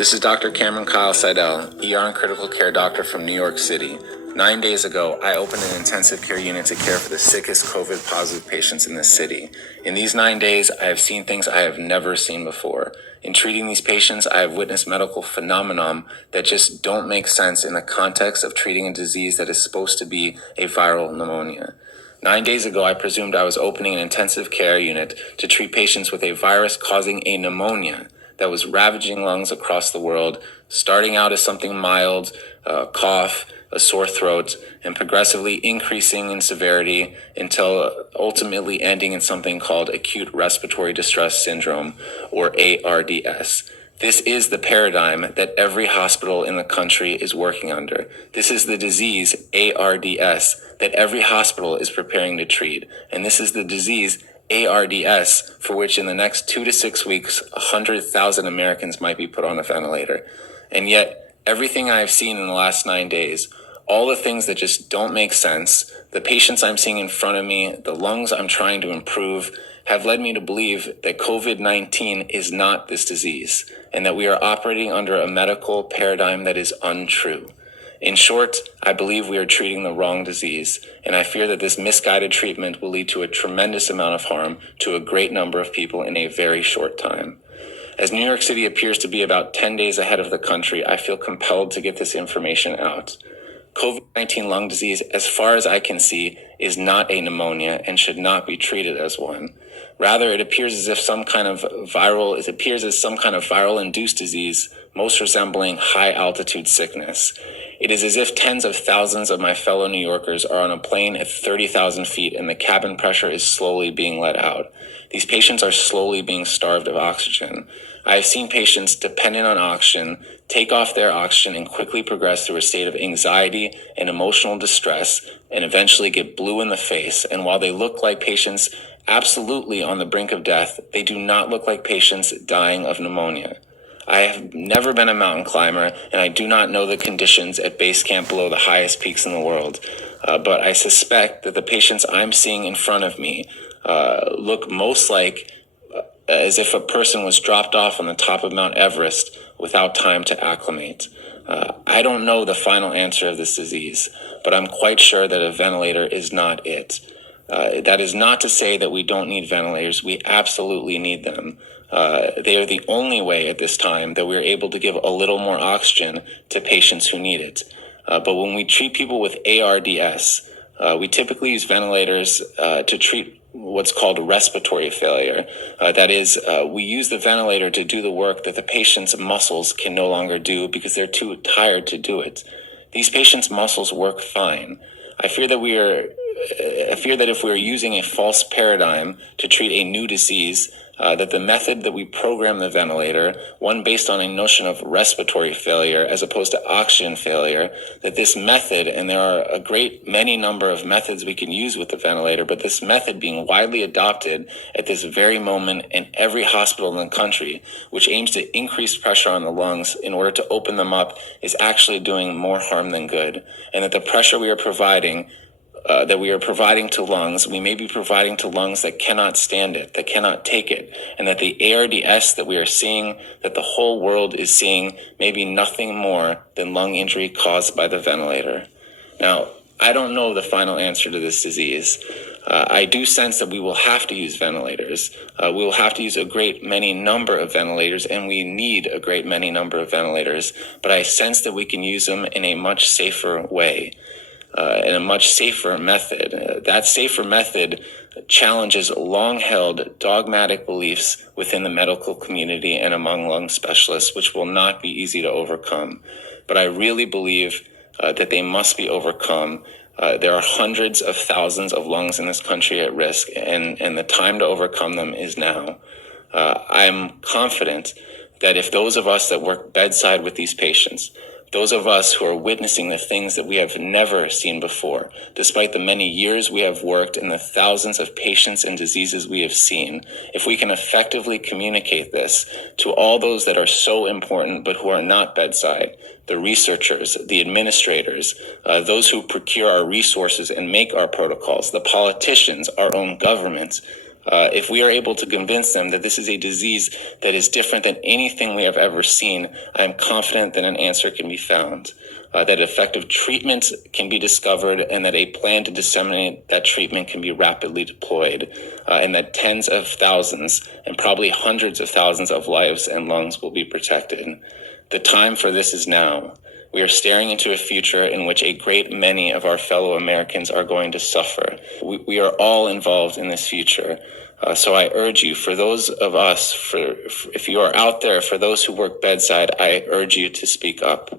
This is Dr. Cameron Kyle Seidel, ER and critical care doctor from New York City. 9 days ago, I opened an intensive care unit to care for the sickest COVID-positive patients in this city. In these 9 days, I have seen things I have never seen before. In treating these patients, I have witnessed medical phenomenon that just don't make sense in the context of treating a disease that is supposed to be a viral pneumonia. 9 days ago, I presumed I was opening an intensive care unit to treat patients with a virus causing a pneumonia that was ravaging lungs across the world, starting out as something mild, cough, a sore throat, and progressively increasing in severity until ultimately ending in something called acute respiratory distress syndrome, or ARDS. This is the paradigm that every hospital in the country is working under. This is the disease, ARDS, that every hospital is preparing to treat. And this is the disease, ARDS, for which in the next 2 to 6 weeks, 100,000 Americans might be put on a ventilator. And yet, everything I've seen in the last 9 days, all the things that just don't make sense, the patients I'm seeing in front of me, the lungs I'm trying to improve, have led me to believe that COVID-19 is not this disease, and that we are operating under a medical paradigm that is untrue. In short, I believe we are treating the wrong disease, and I fear that this misguided treatment will lead to a tremendous amount of harm to a great number of people in a very short time. As New York City appears to be about 10 days ahead of the country, I feel compelled to get this information out. COVID-19 lung disease, as far as I can see, is not a pneumonia and should not be treated as one. Rather, it appears as some kind of viral-induced disease, most resembling high-altitude sickness. It is as if tens of thousands of my fellow New Yorkers are on a plane at 30,000 feet and the cabin pressure is slowly being let out. These patients are slowly being starved of oxygen. I have seen patients dependent on oxygen take off their oxygen and quickly progress through a state of anxiety and emotional distress and eventually get blue in the face. And while they look like patients absolutely on the brink of death, they do not look like patients dying of pneumonia. I have never been a mountain climber, and I do not know the conditions at base camp below the highest peaks in the world. But I suspect that the patients I'm seeing in front of me look most like as if a person was dropped off on the top of Mount Everest without time to acclimate. I don't know the final answer of this disease, but I'm quite sure that a ventilator is not it. That is not to say that we don't need ventilators. We absolutely need them. They are the only way at this time that we're able to give a little more oxygen to patients who need it. But when we treat people with ARDS, we typically use ventilators to treat what's called respiratory failure. That is, we use the ventilator to do the work that the patient's muscles can no longer do because they're too tired to do it. These patients' muscles work fine. I fear that if we are using a false paradigm to treat a new disease, that the method that we program the ventilator, one based on a notion of respiratory failure as opposed to oxygen failure, that this method, and there are a great many number of methods we can use with the ventilator, but this method being widely adopted at this very moment in every hospital in the country, which aims to increase pressure on the lungs in order to open them up, is actually doing more harm than good. And that the pressure we are providing to lungs, we may be providing to lungs that cannot stand it, that cannot take it, and that the ARDS that we are seeing, that the whole world is seeing, may be nothing more than lung injury caused by the ventilator. Now, I don't know the final answer to this disease. I do sense that we will have to use ventilators. We will have to use a great many number of ventilators, and we need a great many number of ventilators, but I sense that we can use them in a much safer way. In a much safer method. That safer method challenges long-held dogmatic beliefs within the medical community and among lung specialists, which will not be easy to overcome. But I really believe that they must be overcome. There are hundreds of thousands of lungs in this country at risk, and the time to overcome them is now. I'm confident that if those of us that work bedside with these patients, those of us who are witnessing the things that we have never seen before, despite the many years we have worked and the thousands of patients and diseases we have seen, if we can effectively communicate this to all those that are so important but who are not bedside, the researchers, the administrators, those who procure our resources and make our protocols, the politicians, our own government, If we are able to convince them that this is a disease that is different than anything we have ever seen, I am confident that an answer can be found, that effective treatments can be discovered, and that a plan to disseminate that treatment can be rapidly deployed, and that tens of thousands and probably hundreds of thousands of lives and lungs will be protected. The time for this is now. We are staring into a future in which a great many of our fellow Americans are going to suffer. We are all involved in this future. So I urge you, for those of us, if you are out there, for those who work bedside, I urge you to speak up.